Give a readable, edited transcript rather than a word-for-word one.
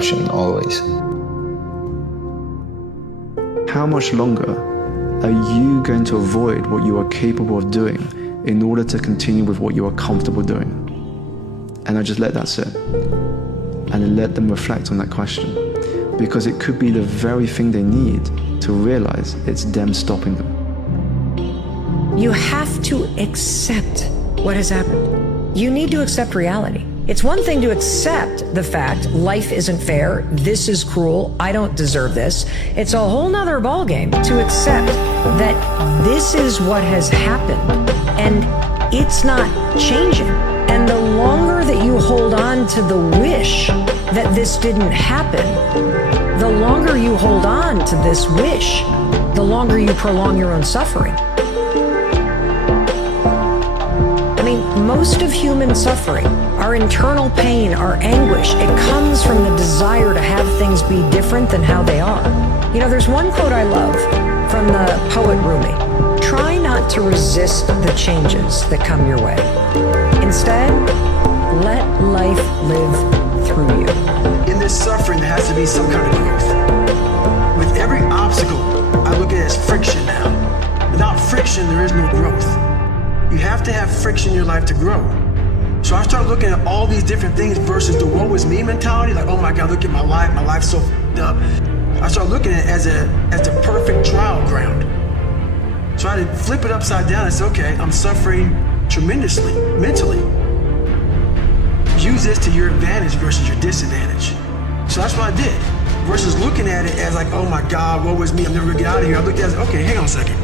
option always. How much longer are you going to avoid what you are capable of doing in order to continue with what you are comfortable doing? And I just let that sit and let them reflect on that question, because it could be the very thing they need to realize it's them stopping them. You have to accept what has happened. You need to accept reality. It's one thing to accept the fact life isn't fair, this is cruel, I don't deserve this. It's a whole nother ballgame to accept that this is what has happened and it's not changing. And the longer that you hold on to the wish that this didn't happen, the longer you hold on to this wish, the longer you prolong your own suffering. I mean, most of human suffering, our internal pain, our anguish, it comes from the desire to have things be different than how they are. You know, there's one quote I love from the poet Rumi. Try not to resist the changes that come your way. Instead, let life live through you. In this suffering, there has to be some kind of growth. With every obstacle, I look at it as friction now. Without friction, there is no growth. You have to have friction in your life to grow. So I start looking at all these different things versus the woe is me mentality, like, oh my God, look at my life's so f***ed up. I start looking at it as the perfect trial ground. So I had to flip it upside down and say, okay, I'm suffering tremendously, mentally. Use this to your advantage versus your disadvantage. So that's what I did. Versus looking at it as like, oh my God, woe is me, I'm never gonna get out of here. I looked at it as, okay, hang on a second.